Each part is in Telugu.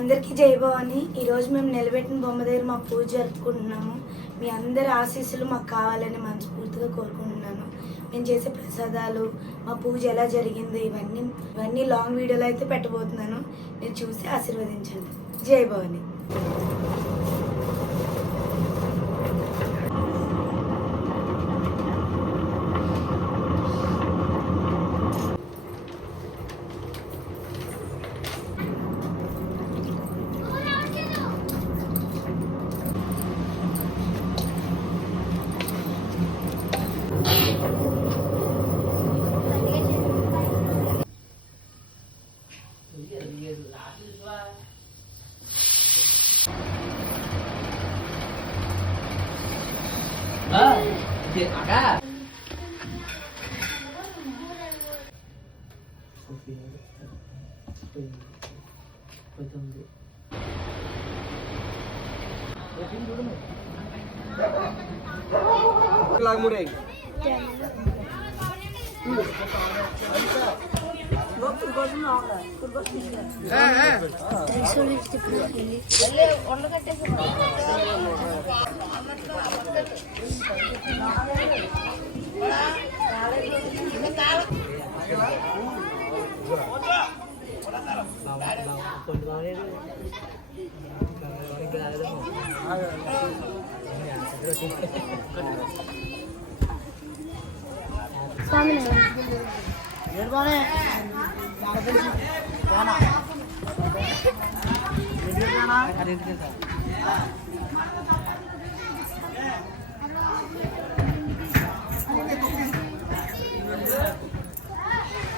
అందరికీ జై భవాని. ఈరోజు మేము నిలబెట్టిన బొమ్మ దగ్గర మా పూజ జరుపుకుంటున్నాము. మీ అందరి ఆశీస్సులు మాకు కావాలని మనస్ఫూర్తిగా కోరుకుంటున్నాను. మేము చేసే ప్రసాదాలు, మా పూజ ఎలా జరిగిందో ఇవన్నీ లాంగ్ వీడియోలో అయితే పెట్టబోతున్నాను. మీరు చూసి ఆశీర్వదించండి. జై భవాని.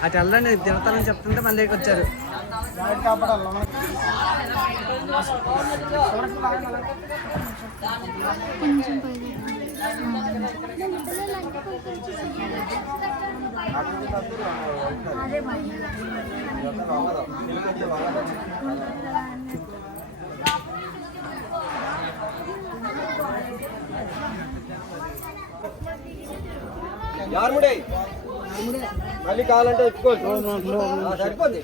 అటు వెళ్ళండి, తిడతానని చెప్తుంటే మళ్ళీ వచ్చారు. మళ్ళీ కావాలంటే ఎత్తుకోవచ్చు, సరిపోద్ది.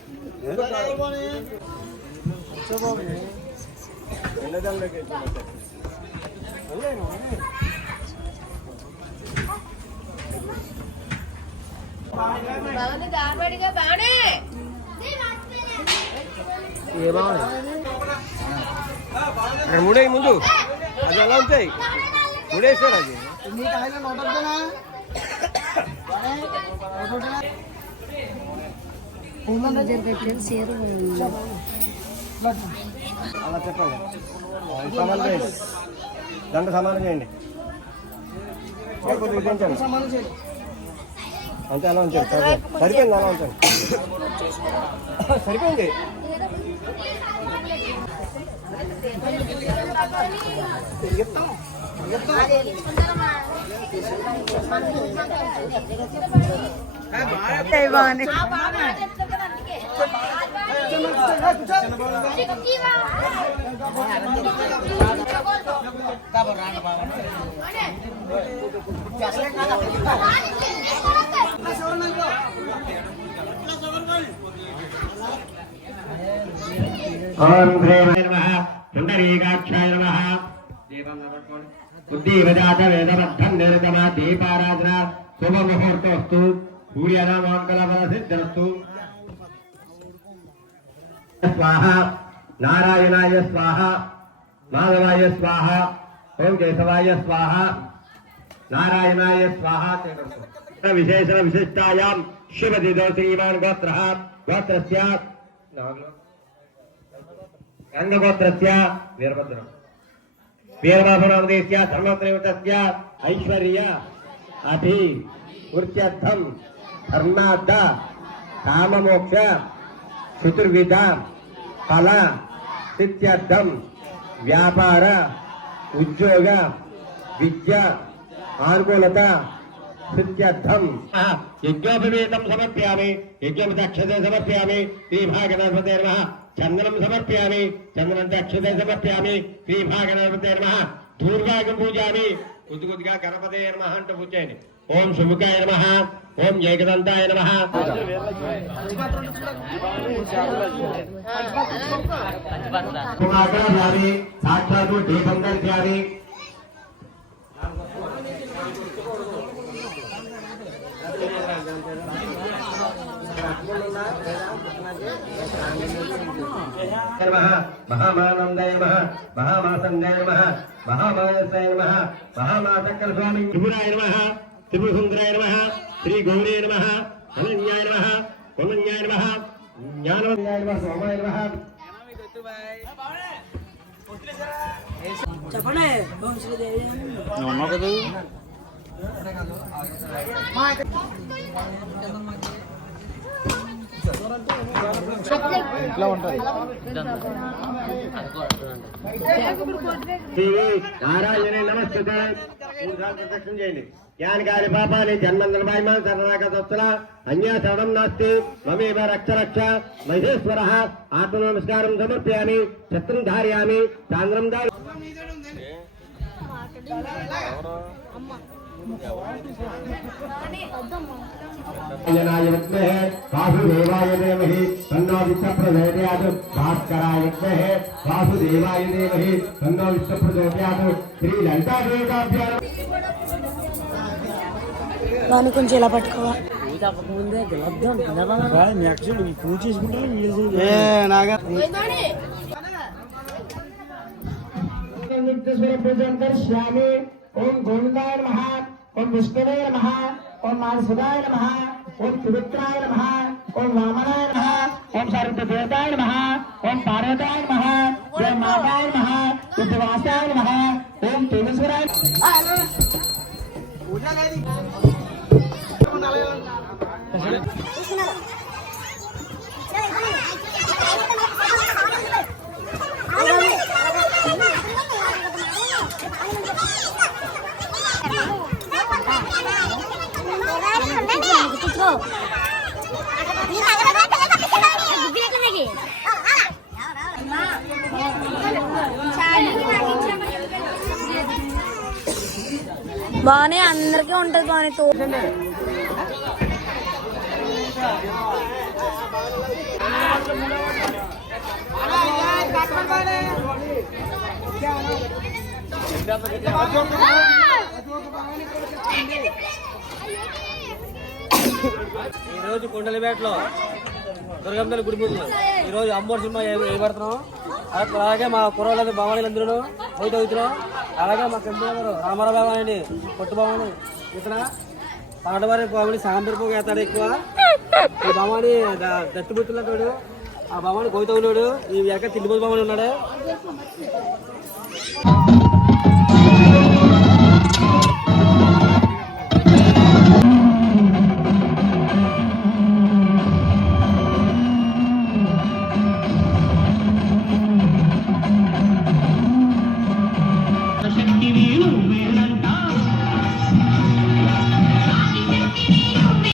మూడే ముందు అది ఎలా ఉంటాయి, మూడేసారు అది. అలా చెప్పండి, దండ సమానం చేయండి, అంతే అలా ఉంచండి. సరిపోయింది, అలా ఉంచండి, సరిపోయింది. పుండరీకాక్షాయ నమః. ఉద్దీపజాత వేదబద్ధం నిరతమా దీపారాధన శుభముహూర్తోస్తు. సూర్యనామాంకలఫలసిద్ధిరస్తు. స్వాహ నారాయణాయ స్వాహ, మాధవాయ స్వాహ, ఓం కేశవాయ స్వాహ, నారాయణాయ స్వాహ. విశేషణ విశిష్టాయాం శుభదిదో శ్రీమాన్ గోత్రః. గోత్రస్య గంగగోత్రస్య వీరభద్రం. వీరబాబునామదేశ్య ధర్మత్రయుతస్య ఐశ్వర్య అభి వృత్యర్థం ధర్మార్థ కామమోక్ష చతుర్విధ ఫల సిద్ధ్యర్థం వ్యాపార ఉద్యోగ విద్య ఆనుకూలత సిద్ధ్యర్థం యజ్ఞోపవేతం సమర్పయామి. యజ్ఞోపదక్షతే సమర్పయామి. శ్రీభాగణపతే నమః. చందనం సమర్పయామి. చందనంటే అక్షతే సమర్పయామి. శ్రీభాగణపతే నమః. దూర్వాగం పూజామి. కొద్ది కొద్దిగా గణపతే నమః అంటూ పూజ చేయండి. ఓం సుముఖాయ నమః ఓం ఏకదంతాయ నమః కుమారాధ్యామి సాక్షాత్తు దీపంకర్ధ్యామి మహామానందాయ నమః మహామాసందాయ నమః మహామాయసాయ నమః మహామాసకల స్వామి త్రిపురాయ నమః త్రిపురసుందరాయ నమః శ్రీ గౌరీ నమః అనన్యాయ నమః కొమన్యాయ నమః జ్ఞానవంతాయ నమః సోమాయ నమః చెప్పండి ఇట్లా ఉంటుంది నారాయణ నమస్తే ప్రదక్షిణ చేయండి యాని కాని పాపాని జన్మందన భాయమాన్ సర్వనాగతస్తుల అన్యా శరణం నాస్తి మమేవ రక్ష రక్ష మహేశ్వర ఆత్మ నమస్కారం సమర్పయామి ఛత్రం ధారయామి చాంద్రం దారి वासुदेवाय देमहि तन्नो विष्णुप्रचोदयात् भास्कराय विद्महे वासुदेवाय देमहि तन्नो विष्णुप्रचोदयात् श्रीलङ्कादेवताभ्याम् వాడిని కొంచెం ఇలా పట్టుకోవా శ్యామి ఓం గోవిందాయ నమః ఓం విష్ణువే నమః ఓం మానసుదాయ నమః ఓం త్రివిక్రాయ నమః ఓం వామనాయ నమః ఓం సర్వదేవతాయ నమః ఓం పార్వతాయ నమః ఓం మాతాయ నమః విద్వాసాయ నమః ఓం తేజస్వరాయ బానే అందరికీ ఉంటది బానే తో ఈరోజు కొండలపేటలో దుర్గమ్మల గుడి ముందు ఈరోజు అమ్మోరు సినిమా వేయబడుతున్నాం. అలాగే మా కుర్రోళ్ళందరూ భవానీలందరూ పోయి అవుతున్నాం. అలాగే మా కంపెనీ రామారావు భవాని పొట్టు భవాని ఇతన పాటవారి భవాని సాంబర్ పోగు వేస్తాడు ఎక్కువ. ఈ భవాని దత్తుబుత్తులతోడు ఆ భవాని గోయితవున్నాడు. ఈ ఎక్కడ తిండిపోతు భవాని ఉన్నాడు.